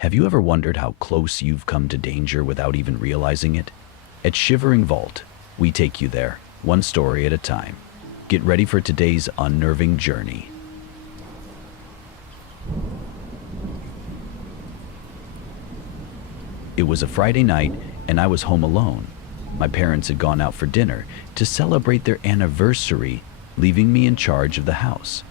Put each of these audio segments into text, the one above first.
Have you ever wondered how close you've come to danger without even realizing it? At Shivering Vault, we take you there, one story at a time. Get ready for today's unnerving journey. It was a Friday night, and I was home alone. My parents had gone out for dinner to celebrate their anniversary, leaving me in charge of the house.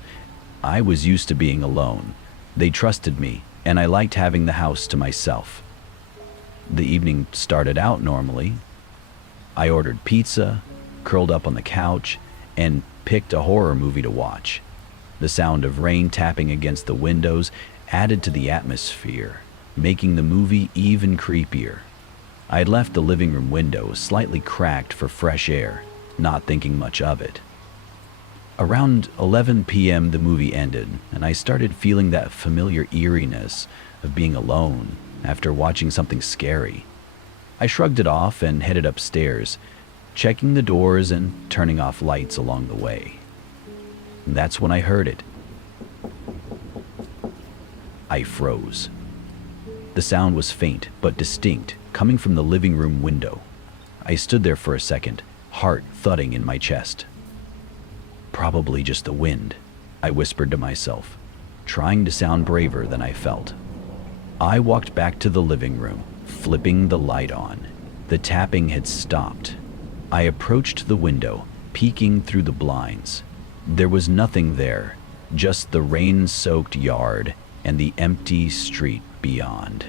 I was used to being alone. They trusted me, and I liked having the house to myself. The evening started out normally. I ordered pizza, curled up on the couch, and picked a horror movie to watch. The sound of rain tapping against the windows added to the atmosphere, making the movie even creepier. I had left the living room window slightly cracked for fresh air, not thinking much of it. Around 11 p.m. the movie ended, and I started feeling that familiar eeriness of being alone after watching something scary. I shrugged it off and headed upstairs, checking the doors and turning off lights along the way. And that's when I heard it. I froze. The sound was faint but distinct, coming from the living room window. I stood there for a second, heart thudding in my chest. Probably just the wind, I whispered to myself, trying to sound braver than I felt. I walked back to the living room, flipping the light on. The tapping had stopped. I approached the window, peeking through the blinds. There was nothing there, just the rain-soaked yard and the empty street beyond.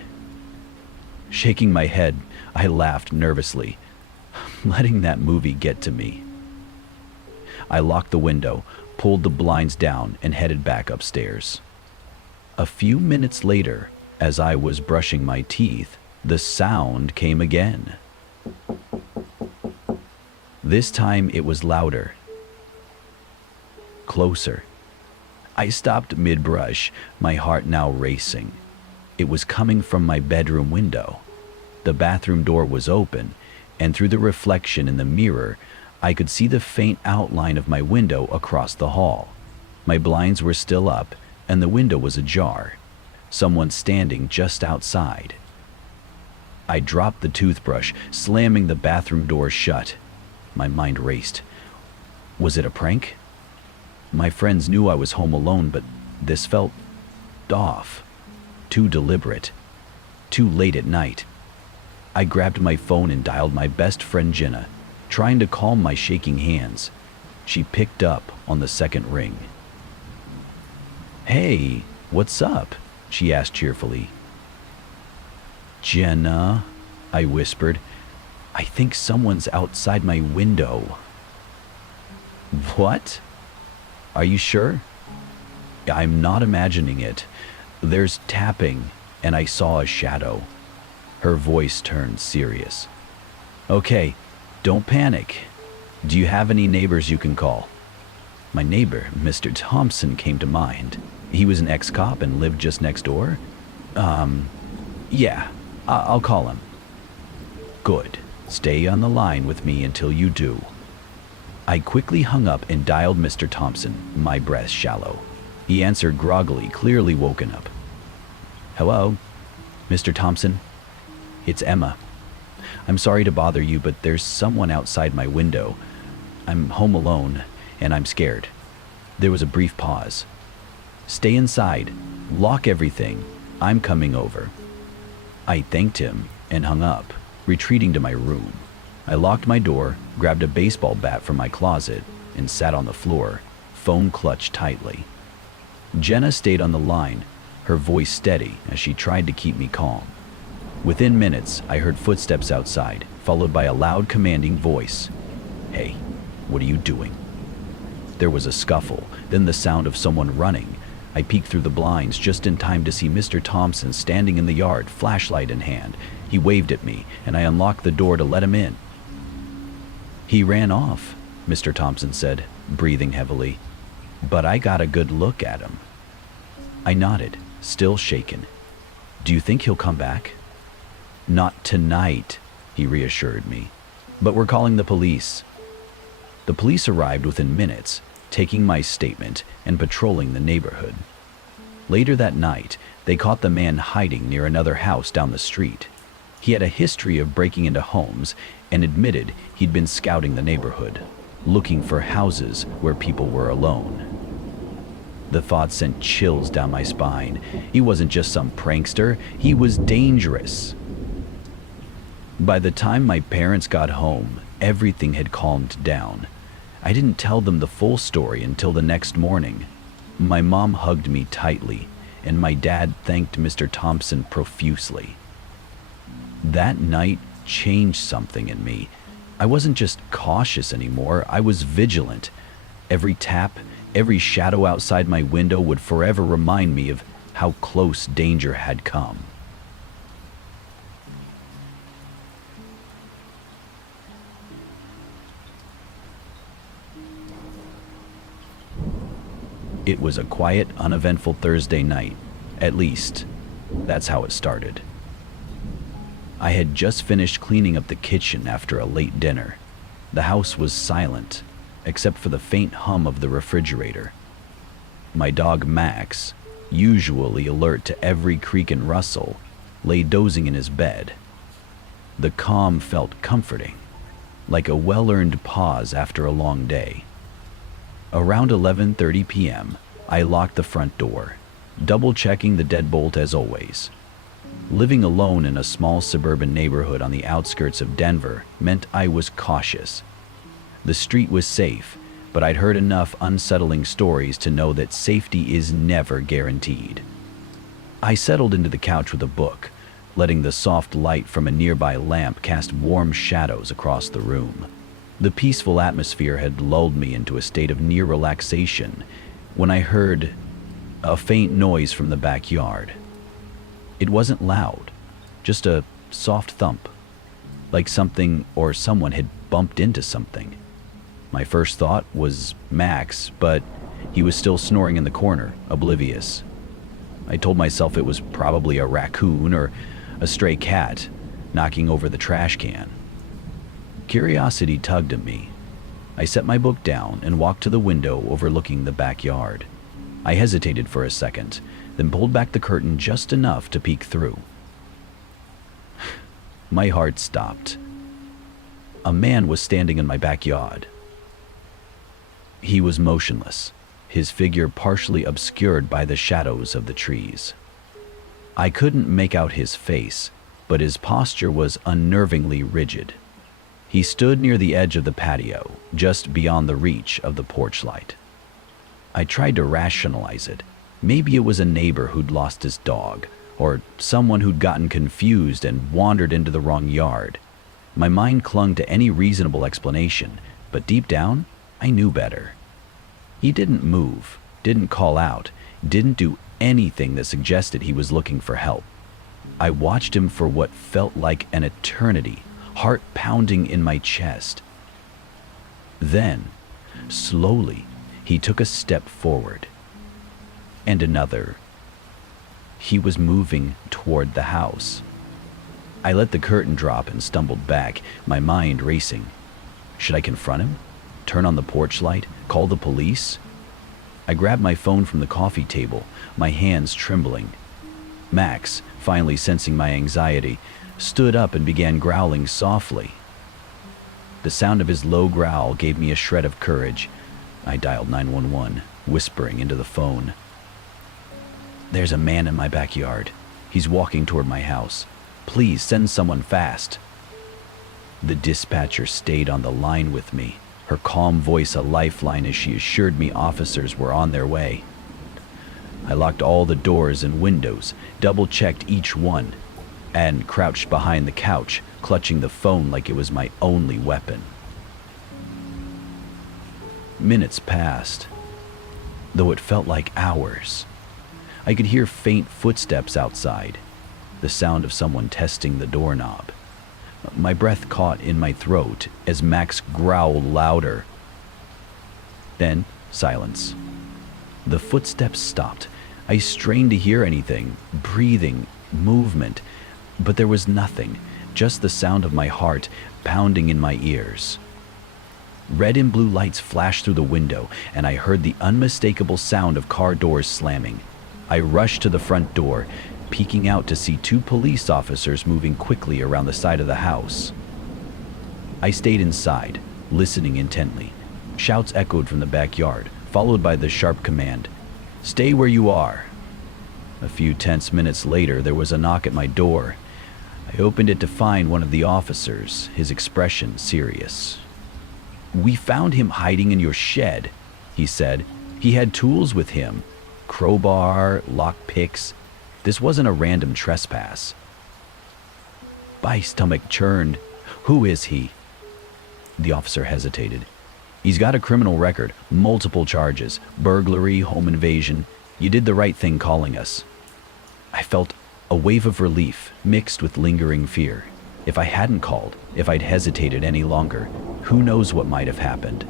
Shaking my head, I laughed nervously, letting that movie get to me. I locked the window, pulled the blinds down, and headed back upstairs. A few minutes later, as I was brushing my teeth, the sound came again. This time it was louder, closer. I stopped mid-brush, my heart now racing. It was coming from my bedroom window. The bathroom door was open, and through the reflection in the mirror, I could see the faint outline of my window across the hall. My blinds were still up, and the window was ajar. Someone standing just outside. I dropped the toothbrush, slamming the bathroom door shut. My mind raced. Was it a prank? My friends knew I was home alone, but this felt off. Too deliberate. Too late at night. I grabbed my phone and dialed my best friend Jenna, trying to calm my shaking hands. She picked up on the second ring. "Hey, what's up?" she asked cheerfully. "Jenna," I whispered, "I think someone's outside my window." "What? Are you sure?" "I'm not imagining it. There's tapping, and I saw a shadow." Her voice turned serious. "Okay, don't panic. Do you have any neighbors you can call?" My neighbor, Mr. Thompson, came to mind. He was an ex-cop and lived just next door. Yeah, I'll call him." "Good. Stay on the line with me until you do." I quickly hung up and dialed Mr. Thompson, my breath shallow. He answered groggily, clearly woken up. "Hello, Mr. Thompson? It's Emma. I'm sorry to bother you, but there's someone outside my window. I'm home alone, and I'm scared." There was a brief pause. "Stay inside. Lock everything. I'm coming over." I thanked him and hung up, retreating to my room. I locked my door, grabbed a baseball bat from my closet, and sat on the floor, phone clutched tightly. Jenna stayed on the line, her voice steady as she tried to keep me calm. Within minutes, I heard footsteps outside, followed by a loud, commanding voice. "Hey, what are you doing?" There was a scuffle, then the sound of someone running. I peeked through the blinds just in time to see Mr. Thompson standing in the yard, flashlight in hand. He waved at me, and I unlocked the door to let him in. "He ran off," Mr. Thompson said, breathing heavily. "But I got a good look at him." I nodded, still shaken. "Do you think he'll come back?" "Not tonight," he reassured me. "But we're calling the police." The police arrived within minutes, taking my statement and patrolling the neighborhood. Later that night, they caught the man hiding near another house down the street. He had a history of breaking into homes and admitted he'd been scouting the neighborhood, looking for houses where people were alone. The thought sent chills down my spine. He wasn't just some prankster, he was dangerous. By the time my parents got home, everything had calmed down. I didn't tell them the full story until the next morning. My mom hugged me tightly, and my dad thanked Mr. Thompson profusely. That night changed something in me. I wasn't just cautious anymore, I was vigilant. Every tap, every shadow outside my window would forever remind me of how close danger had come. It was a quiet, uneventful Thursday night. At least, that's how it started. I had just finished cleaning up the kitchen after a late dinner. The house was silent, except for the faint hum of the refrigerator. My dog Max, usually alert to every creak and rustle, lay dozing in his bed. The calm felt comforting, like a well-earned pause after a long day. Around 11:30 p.m., I locked the front door, double-checking the deadbolt as always. Living alone in a small suburban neighborhood on the outskirts of Denver meant I was cautious. The street was safe, but I'd heard enough unsettling stories to know that safety is never guaranteed. I settled into the couch with a book, letting the soft light from a nearby lamp cast warm shadows across the room. The peaceful atmosphere had lulled me into a state of near relaxation when I heard a faint noise from the backyard. It wasn't loud, just a soft thump, like something or someone had bumped into something. My first thought was Max, but he was still snoring in the corner, oblivious. I told myself it was probably a raccoon or a stray cat knocking over the trash can. Curiosity tugged at me. I set my book down and walked to the window overlooking the backyard. I hesitated for a second, then pulled back the curtain just enough to peek through. My heart stopped. A man was standing in my backyard. He was motionless, his figure partially obscured by the shadows of the trees. I couldn't make out his face, but his posture was unnervingly rigid. He stood near the edge of the patio, just beyond the reach of the porch light. I tried to rationalize it. Maybe it was a neighbor who'd lost his dog, or someone who'd gotten confused and wandered into the wrong yard. My mind clung to any reasonable explanation, but deep down, I knew better. He didn't move, didn't call out, didn't do anything that suggested he was looking for help. I watched him for what felt like an eternity, heart pounding in my chest. Then, slowly, he took a step forward. And another. He was moving toward the house. I let the curtain drop and stumbled back, my mind racing. Should I confront him? Turn on the porch light? Call the police? I grabbed my phone from the coffee table, my hands trembling. Max, finally sensing my anxiety, stood up and began growling softly. The sound of his low growl gave me a shred of courage. I dialed 911, whispering into the phone. "There's a man in my backyard. He's walking toward my house. Please send someone fast." The dispatcher stayed on the line with me, her calm voice a lifeline as she assured me officers were on their way. I locked all the doors and windows, double-checked each one, and crouched behind the couch, clutching the phone like it was my only weapon. Minutes passed, though it felt like hours. I could hear faint footsteps outside, the sound of someone testing the doorknob. My breath caught in my throat as Max growled louder. Then, silence. The footsteps stopped. I strained to hear anything, breathing, movement, but there was nothing, just the sound of my heart pounding in my ears. Red and blue lights flashed through the window, and I heard the unmistakable sound of car doors slamming. I rushed to the front door, peeking out to see two police officers moving quickly around the side of the house. I stayed inside, listening intently. Shouts echoed from the backyard, followed by the sharp command, "Stay where you are." A few tense minutes later, there was a knock at my door. I opened it to find one of the officers, his expression serious. "We found him hiding in your shed," he said. "He had tools with him. Crowbar, lock picks. This wasn't a random trespass." My stomach churned. "Who is he?" The officer hesitated. "He's got a criminal record, multiple charges, burglary, home invasion. You did the right thing calling us." I felt a wave of relief mixed with lingering fear. If I hadn't called, if I'd hesitated any longer, who knows what might have happened.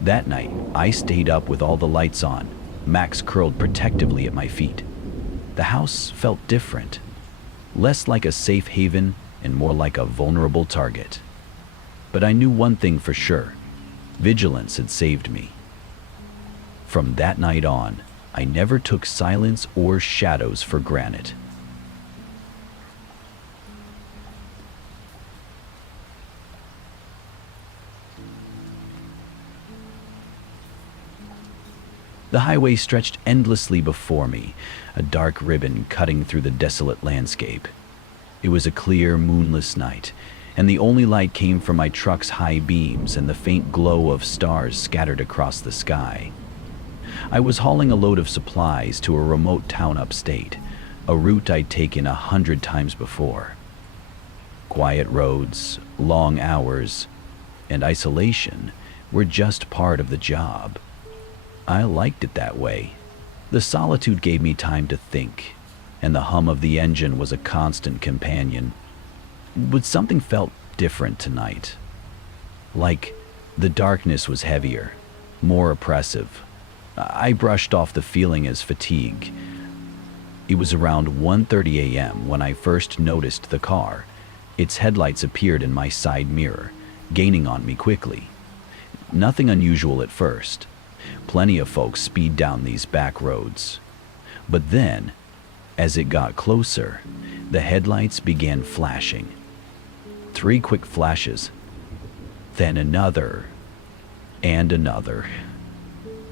That night, I stayed up with all the lights on, Max curled protectively at my feet. The house felt different, less like a safe haven and more like a vulnerable target. But I knew one thing for sure. Vigilance had saved me. From that night on, I never took silence or shadows for granted. The highway stretched endlessly before me, a dark ribbon cutting through the desolate landscape. It was a clear, moonless night, and the only light came from my truck's high beams and the faint glow of stars scattered across the sky. I was hauling a load of supplies to a remote town upstate, a route I'd taken 100 times before. Quiet roads, long hours, and isolation were just part of the job. I liked it that way. The solitude gave me time to think, and the hum of the engine was a constant companion. But something felt different tonight. Like the darkness was heavier, more oppressive. I brushed off the feeling as fatigue. It was around 1:30 a.m. when I first noticed the car. Its headlights appeared in my side mirror, gaining on me quickly. Nothing unusual at first. Plenty of folks speed down these back roads. But then, as it got closer, the headlights began flashing. 3 quick flashes, then another, and another.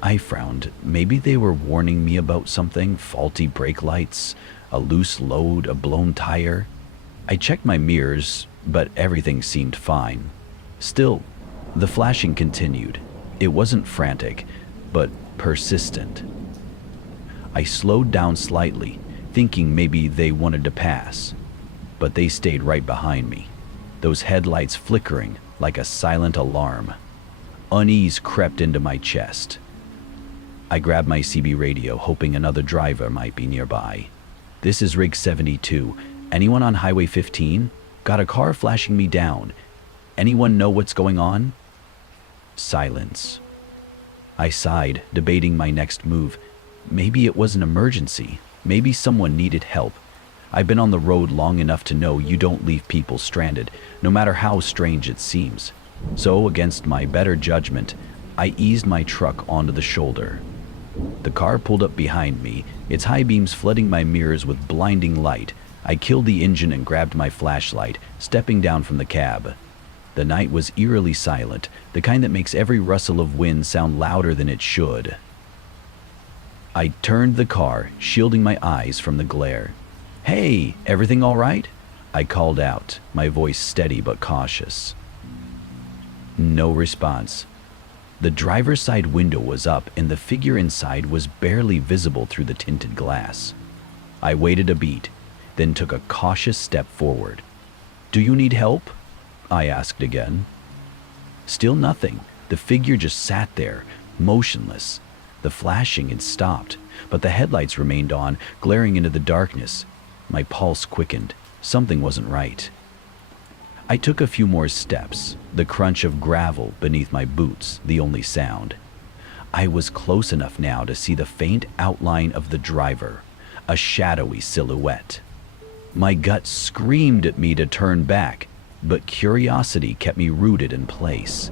I frowned. Maybe they were warning me about something, faulty brake lights, a loose load, a blown tire. I checked my mirrors, but everything seemed fine. Still, the flashing continued. It wasn't frantic, but persistent. I slowed down slightly, thinking maybe they wanted to pass, but they stayed right behind me, those headlights flickering like a silent alarm. Unease crept into my chest. I grabbed my CB radio, hoping another driver might be nearby. "This is Rig 72. Anyone on Highway 15? Got a car flashing me down. Anyone know what's going on?" Silence. I sighed, debating my next move. Maybe it was an emergency. Maybe someone needed help. I've been on the road long enough to know you don't leave people stranded, no matter how strange it seems. So, against my better judgment, I eased my truck onto the shoulder. The car pulled up behind me, its high beams flooding my mirrors with blinding light. I killed the engine and grabbed my flashlight, stepping down from the cab. The night was eerily silent, the kind that makes every rustle of wind sound louder than it should. I turned the car, shielding my eyes from the glare. "Hey, everything all right?" I called out, my voice steady but cautious. No response. The driver's side window was up and the figure inside was barely visible through the tinted glass. I waited a beat, then took a cautious step forward. "Do you need help?" I asked again. Still nothing. The figure just sat there, motionless. The flashing had stopped, but the headlights remained on, glaring into the darkness. My pulse quickened. Something wasn't right. I took a few more steps, the crunch of gravel beneath my boots the only sound. I was close enough now to see the faint outline of the driver, a shadowy silhouette. My gut screamed at me to turn back, but curiosity kept me rooted in place.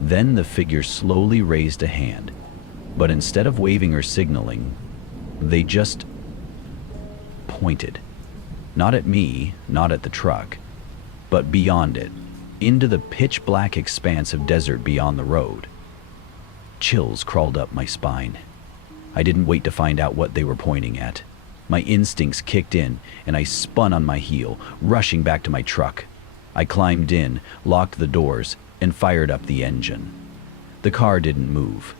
Then the figure slowly raised a hand, but instead of waving or signaling, They just pointed. Not at me, not at the truck, but beyond it, into the pitch-black expanse of desert beyond the road. Chills crawled up my spine. I didn't wait to find out what they were pointing at. My instincts kicked in, and I spun on my heel, rushing back to my truck. I climbed in, locked the doors, and fired up the engine. The car didn't move.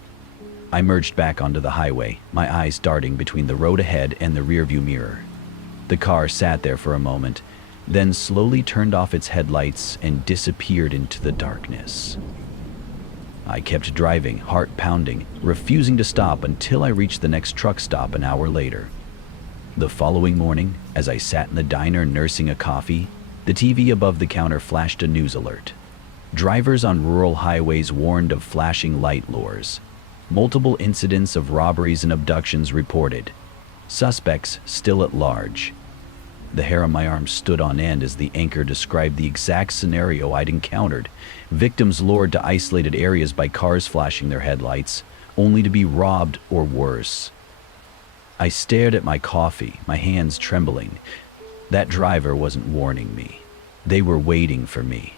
I merged back onto the highway, my eyes darting between the road ahead and the rearview mirror. The car sat there for a moment, then slowly turned off its headlights and disappeared into the darkness. I kept driving, heart pounding, refusing to stop until I reached the next truck stop an hour later. The following morning, as I sat in the diner nursing a coffee, the TV above the counter flashed a news alert. Drivers on rural highways warned of flashing light lures. Multiple incidents of robberies and abductions reported. Suspects still at large. The hair on my arm stood on end as the anchor described the exact scenario I'd encountered. Victims lured to isolated areas by cars flashing their headlights, only to be robbed or worse. I stared at my coffee, my hands trembling. That driver wasn't warning me. They were waiting for me.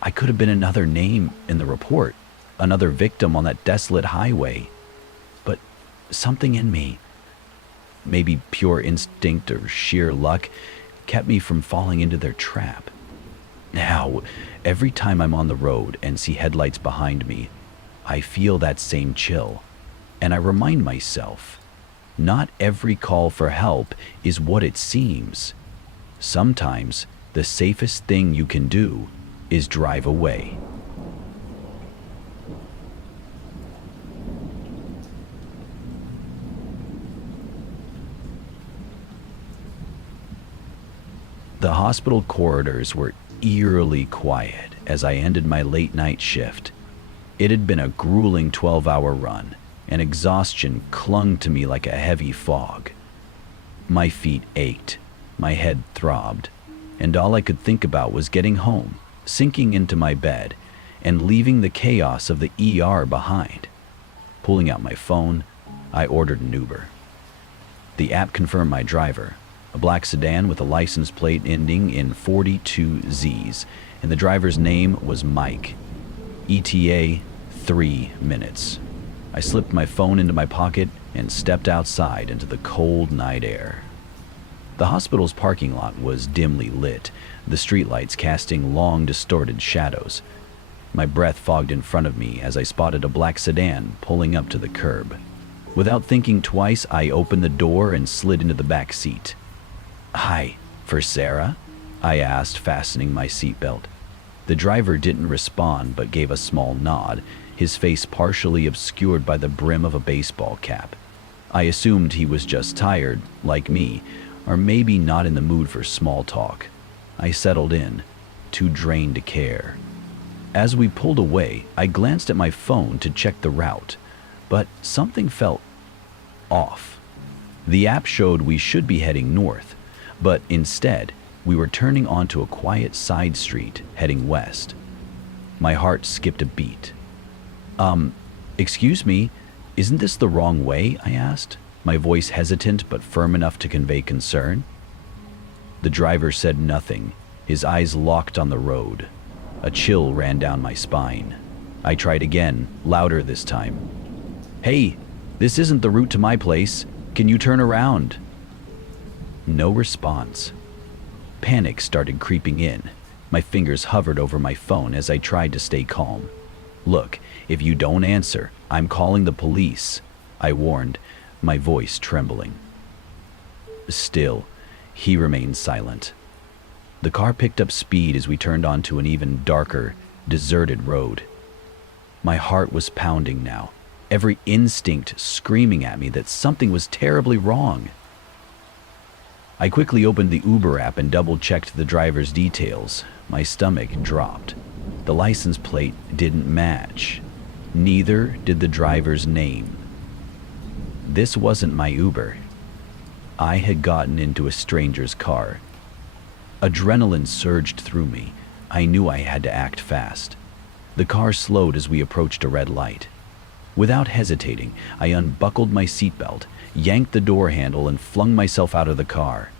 I could have been another name in the report, another victim on that desolate highway. But something in me, maybe pure instinct or sheer luck, kept me from falling into their trap. Now, every time I'm on the road and see headlights behind me, I feel that same chill, and I remind myself, not every call for help is what it seems. Sometimes the safest thing you can do is drive away. The hospital corridors were eerily quiet as I ended my late-night shift. It had been a grueling 12-hour run, and exhaustion clung to me like a heavy fog. My feet ached, my head throbbed, and all I could think about was getting home, sinking into my bed, and leaving the chaos of the ER behind. Pulling out my phone, I ordered an Uber. The app confirmed my driver, a black sedan with a license plate ending in 42Zs, and the driver's name was Mike. ETA, 3 minutes. I slipped my phone into my pocket and stepped outside into the cold night air. The hospital's parking lot was dimly lit, the streetlights casting long, distorted shadows. My breath fogged in front of me as I spotted a black sedan pulling up to the curb. Without thinking twice, I opened the door and slid into the back seat. "Hi, for Sarah?" I asked, fastening my seatbelt. The driver didn't respond but gave a small nod, his face partially obscured by the brim of a baseball cap. I assumed he was just tired, like me, or maybe not in the mood for small talk. I settled in, too drained to care. As we pulled away, I glanced at my phone to check the route, but something felt off. The app showed we should be heading north, but instead, we were turning onto a quiet side street heading west. My heart skipped a beat. Excuse me, isn't this the wrong way?" I asked, my voice hesitant but firm enough to convey concern. The driver said nothing, his eyes locked on the road. A chill ran down my spine. I tried again, louder this time. "Hey, this isn't the route to my place. Can you turn around?" No response. Panic started creeping in. My fingers hovered over my phone as I tried to stay calm. "Look, if you don't answer, I'm calling the police," I warned, my voice trembling. Still, he remained silent. The car picked up speed as we turned onto an even darker, deserted road. My heart was pounding now, every instinct screaming at me that something was terribly wrong. I quickly opened the Uber app and double-checked the driver's details. My stomach dropped. The license plate didn't match. Neither did the driver's name. This wasn't my Uber. I had gotten into a stranger's car. Adrenaline surged through me. I knew I had to act fast. The car slowed as we approached a red light. Without hesitating, I unbuckled my seatbelt, yanked the door handle, and flung myself out of the car.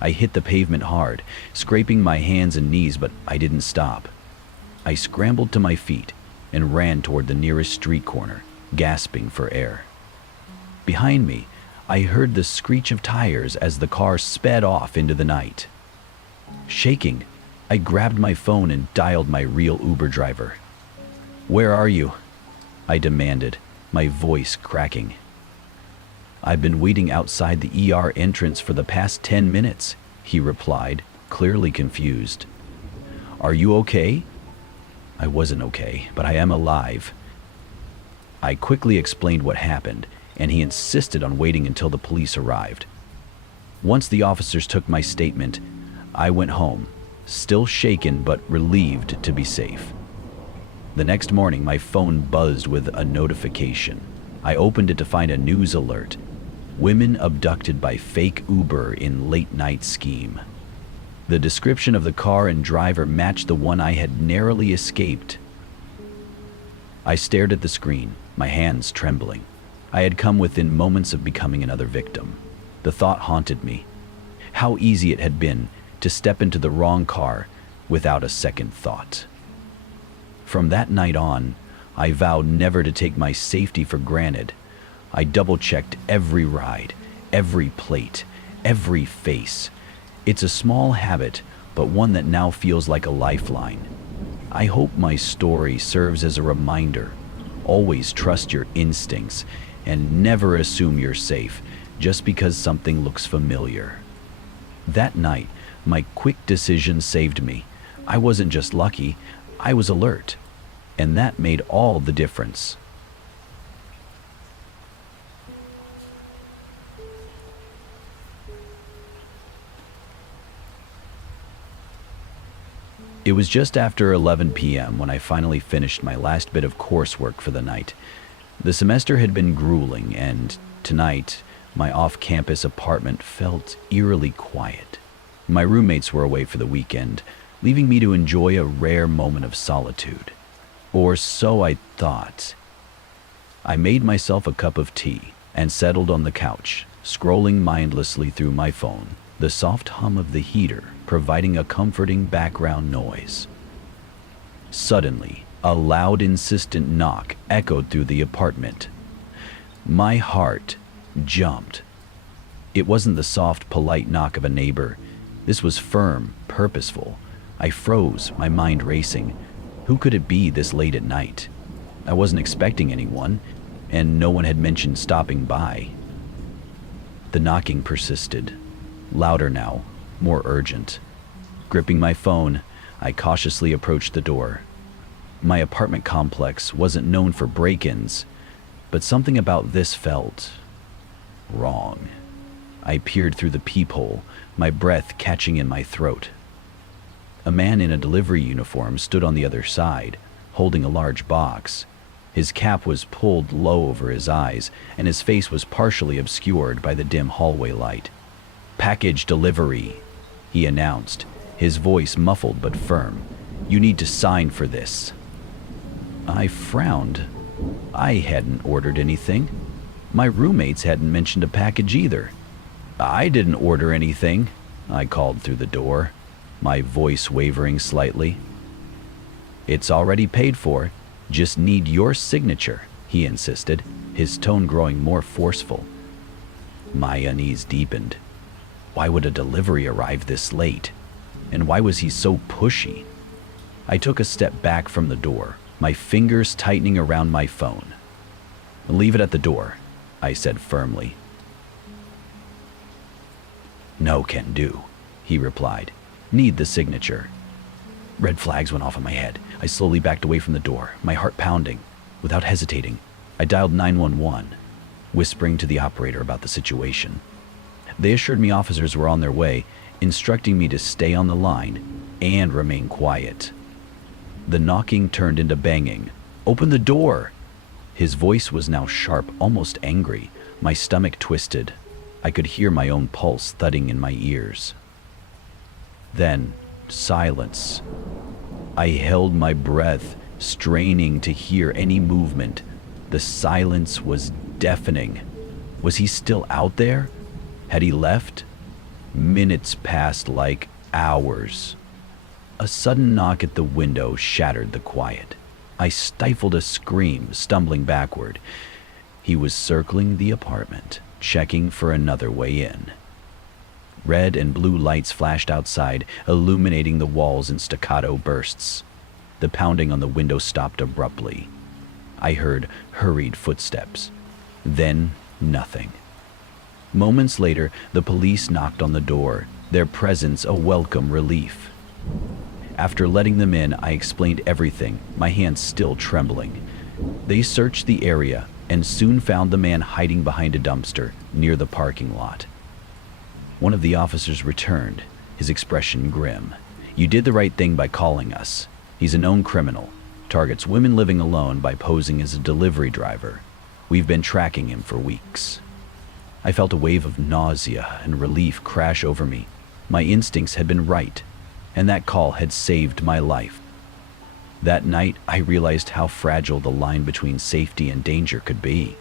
I hit the pavement hard, scraping my hands and knees, but I didn't stop. I scrambled to my feet and ran toward the nearest street corner, gasping for air. Behind me, I heard the screech of tires as the car sped off into the night. Shaking, I grabbed my phone and dialed my real Uber driver. "Where are you?" I demanded, my voice cracking. "I've been waiting outside the ER entrance for the past 10 minutes, he replied, clearly confused. "Are you okay?" I wasn't okay, but I am alive. I quickly explained what happened, and he insisted on waiting until the police arrived. Once the officers took my statement, I went home, still shaken but relieved to be safe. The next morning, my phone buzzed with a notification. I opened it to find a news alert. Women abducted by fake Uber in late-night scheme. The description of the car and driver matched the one I had narrowly escaped. I stared at the screen, my hands trembling. I had come within moments of becoming another victim. The thought haunted me. How easy it had been to step into the wrong car without a second thought. From that night on, I vowed never to take my safety for granted. I double-checked every ride, every plate, every face. It's a small habit, but one that now feels like a lifeline. I hope my story serves as a reminder. Always trust your instincts and never assume you're safe just because something looks familiar. That night, my quick decision saved me. I wasn't just lucky, I was alert, and that made all the difference. It was just after 11 p.m. when I finally finished my last bit of coursework for the night. The semester had been grueling, and tonight, my off-campus apartment felt eerily quiet. My roommates were away for the weekend, leaving me to enjoy a rare moment of solitude. Or so I thought. I made myself a cup of tea and settled on the couch, scrolling mindlessly through my phone, the soft hum of the heater providing a comforting background noise. Suddenly, a loud, insistent knock echoed through the apartment. My heart jumped. It wasn't the soft, polite knock of a neighbor. This was firm, purposeful. I froze, my mind racing. Who could it be this late at night? I wasn't expecting anyone, and no one had mentioned stopping by. The knocking persisted, louder now, more urgent. Gripping my phone, I cautiously approached the door. My apartment complex wasn't known for break-ins, but something about this felt wrong. I peered through the peephole, my breath catching in my throat. A man in a delivery uniform stood on the other side, holding a large box. His cap was pulled low over his eyes, and his face was partially obscured by the dim hallway light. "Package delivery," he announced, his voice muffled but firm. "You need to sign for this." I frowned. I hadn't ordered anything. My roommates hadn't mentioned a package either. "I didn't order anything," I called through the door, my voice wavering slightly. "It's already paid for. Just need your signature," he insisted, his tone growing more forceful. My unease deepened. Why would a delivery arrive this late? And why was he so pushy? I took a step back from the door, my fingers tightening around my phone. "Leave it at the door," I said firmly. "No can do," he replied. "Need the signature." Red flags went off in my head. I slowly backed away from the door, my heart pounding. Without hesitating, I dialed 911, whispering to the operator about the situation. They assured me officers were on their way, instructing me to stay on the line and remain quiet. The knocking turned into banging. "Open the door!" His voice was now sharp, almost angry. My stomach twisted. I could hear my own pulse thudding in my ears. Then, silence. I held my breath, straining to hear any movement, The silence was deafening. Was he still out there? Had he left? Minutes passed like hours. A sudden knock at the window shattered the quiet. I stifled a scream, stumbling backward. He was circling the apartment, checking for another way in. Red and blue lights flashed outside, illuminating the walls in staccato bursts. The pounding on the window stopped abruptly. I heard hurried footsteps. Then nothing. Moments later, the police knocked on the door, their presence a welcome relief. After letting them in, I explained everything, my hands still trembling. They searched the area and soon found the man hiding behind a dumpster near the parking lot. One of the officers returned, his expression grim. "You did the right thing by calling us. He's a known criminal, targets women living alone by posing as a delivery driver. We've been tracking him for weeks." I felt a wave of nausea and relief crash over me. My instincts had been right, and that call had saved my life. That night, I realized how fragile the line between safety and danger could be.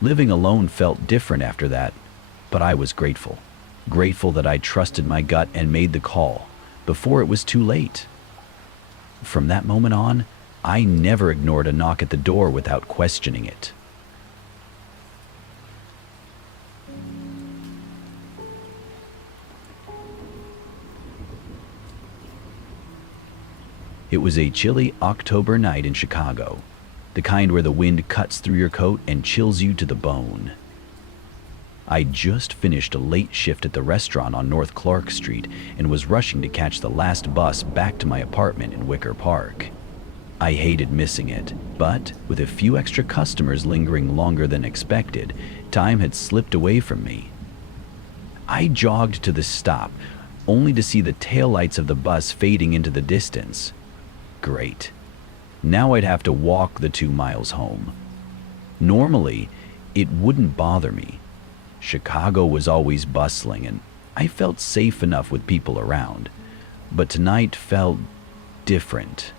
Living alone felt different after that, but I was grateful. Grateful that I trusted my gut and made the call before it was too late. From that moment on, I never ignored a knock at the door without questioning it. It was a chilly October night in Chicago, the kind where the wind cuts through your coat and chills you to the bone. I just finished a late shift at the restaurant on North Clark Street and was rushing to catch the last bus back to my apartment in Wicker Park. I hated missing it, but with a few extra customers lingering longer than expected, time had slipped away from me. I jogged to the stop, only to see the taillights of the bus fading into the distance. Great. Now I'd have to walk the 2 miles home. Normally, it wouldn't bother me. Chicago was always bustling, and I felt safe enough with people around. But tonight felt different.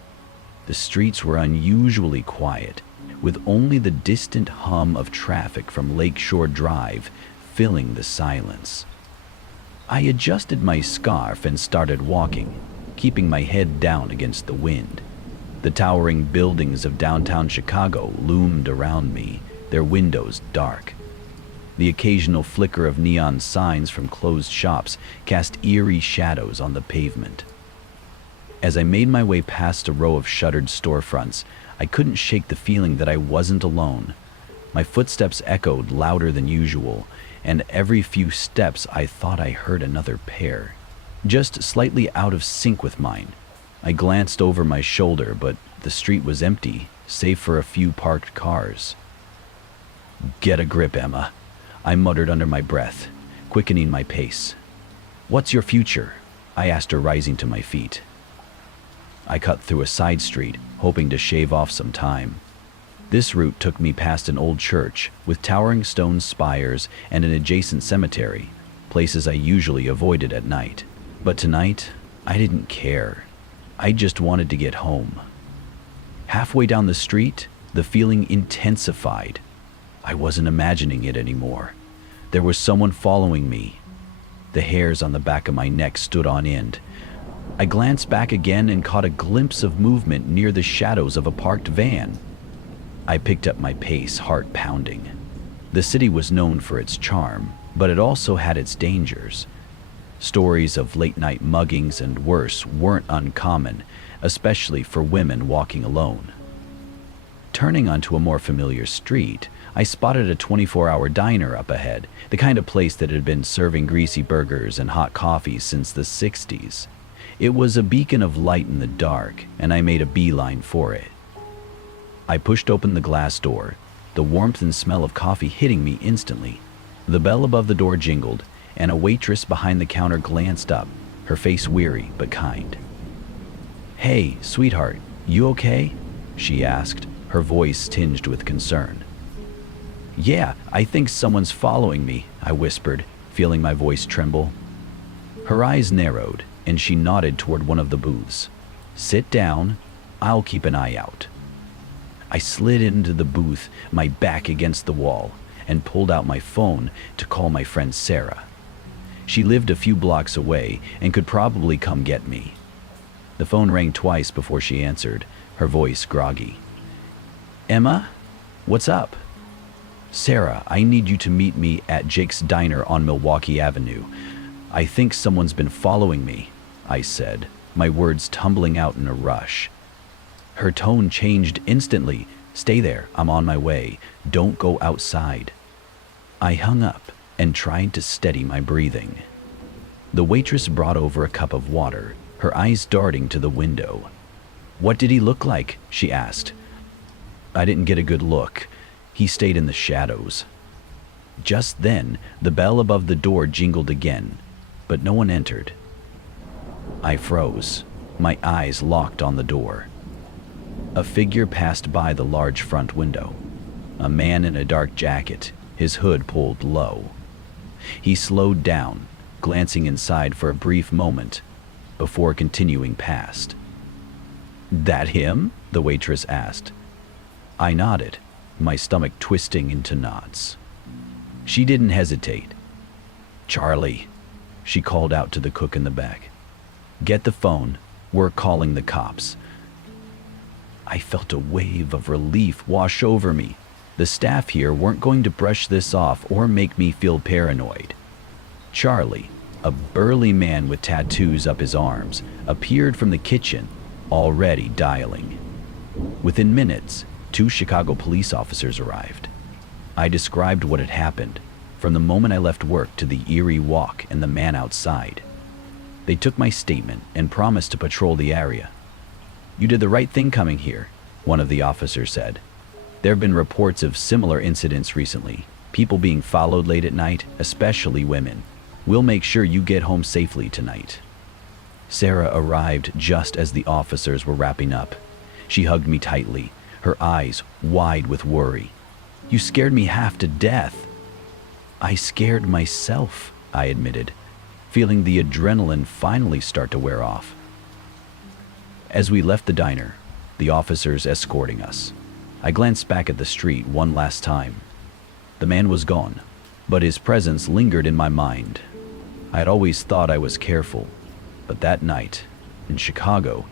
The streets were unusually quiet, with only the distant hum of traffic from Lakeshore Drive filling the silence. I adjusted my scarf and started walking, keeping my head down against the wind. The towering buildings of downtown Chicago loomed around me, their windows dark. The occasional flicker of neon signs from closed shops cast eerie shadows on the pavement. As I made my way past a row of shuttered storefronts, I couldn't shake the feeling that I wasn't alone. My footsteps echoed louder than usual, and every few steps I thought I heard another pair, just slightly out of sync with mine. I glanced over my shoulder, but the street was empty, save for a few parked cars. "Get a grip, Emma," I muttered under my breath, quickening my pace. "What's your future?" I asked her, rising to my feet. I cut through a side street, hoping to shave off some time. This route took me past an old church with towering stone spires and an adjacent cemetery, places I usually avoided at night. But tonight, I didn't care. I just wanted to get home. Halfway down the street, the feeling intensified. I wasn't imagining it anymore. There was someone following me. The hairs on the back of my neck stood on end. I glanced back again and caught a glimpse of movement near the shadows of a parked van. I picked up my pace, heart pounding. The city was known for its charm, but it also had its dangers. Stories of late-night muggings and worse weren't uncommon, especially for women walking alone. Turning onto a more familiar street, I spotted a 24-hour diner up ahead, the kind of place that had been serving greasy burgers and hot coffee since the 60s. It was a beacon of light in the dark, and I made a beeline for it. I pushed open the glass door, the warmth and smell of coffee hitting me instantly. The bell above the door jingled, and a waitress behind the counter glanced up, her face weary but kind. "Hey, sweetheart, you okay?" she asked, her voice tinged with concern. "Yeah, I think someone's following me," I whispered, feeling my voice tremble. Her eyes narrowed, and she nodded toward one of the booths. "Sit down. I'll keep an eye out." I slid into the booth, my back against the wall, and pulled out my phone to call my friend Sarah. She lived a few blocks away and could probably come get me. The phone rang twice before she answered, her voice groggy. "Emma? What's up?" "Sarah, I need you to meet me at Jake's Diner on Milwaukee Avenue. I think someone's been following me," I said, my words tumbling out in a rush. Her tone changed instantly. "Stay there, I'm on my way. Don't go outside." I hung up and tried to steady my breathing. The waitress brought over a cup of water, her eyes darting to the window. "What did he look like?" she asked. I didn't get a good look. He stayed in the shadows. Just then, the bell above the door jingled again, but no one entered. I froze, my eyes locked on the door. A figure passed by the large front window. A man in a dark jacket, his hood pulled low. He slowed down, glancing inside for a brief moment, before continuing past. "That him?" the waitress asked. I nodded, my stomach twisting into knots. She didn't hesitate. "Charlie," she called out to the cook in the back. "Get the phone. We're calling the cops." I felt a wave of relief wash over me. The staff here weren't going to brush this off or make me feel paranoid. Charlie, a burly man with tattoos up his arms, appeared from the kitchen, already dialing. Within minutes, 2 Chicago police officers arrived. I described what had happened, from the moment I left work to the Eerie walk and the man outside. They took my statement and promised to patrol the area. "You did the right thing coming here," one of the officers said. "There have been reports of similar incidents recently, people being followed late at night, especially women. We'll make sure you get home safely tonight." Sarah arrived just as the officers were wrapping up. She hugged me tightly, her eyes wide with worry. "You scared me half to death." "I scared myself," I admitted, feeling the adrenaline finally start to wear off. As we left the diner, the officers escorting us, I glanced back at the street one last time. The man was gone, but his presence lingered in my mind. I had always thought I was careful, but that night, in Chicago,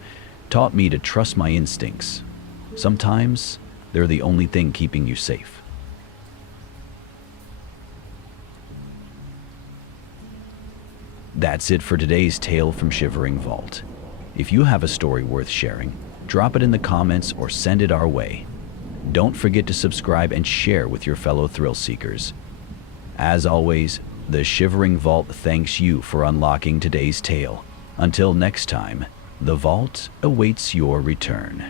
taught me to trust my instincts. Sometimes, they're the only thing keeping you safe. That's it for today's tale from Shivering Vault. If you have a story worth sharing, drop it in the comments or send it our way. Don't forget to subscribe and share with your fellow thrill seekers. As always, the Shivering Vault thanks you for unlocking today's tale. Until next time, the vault awaits your return.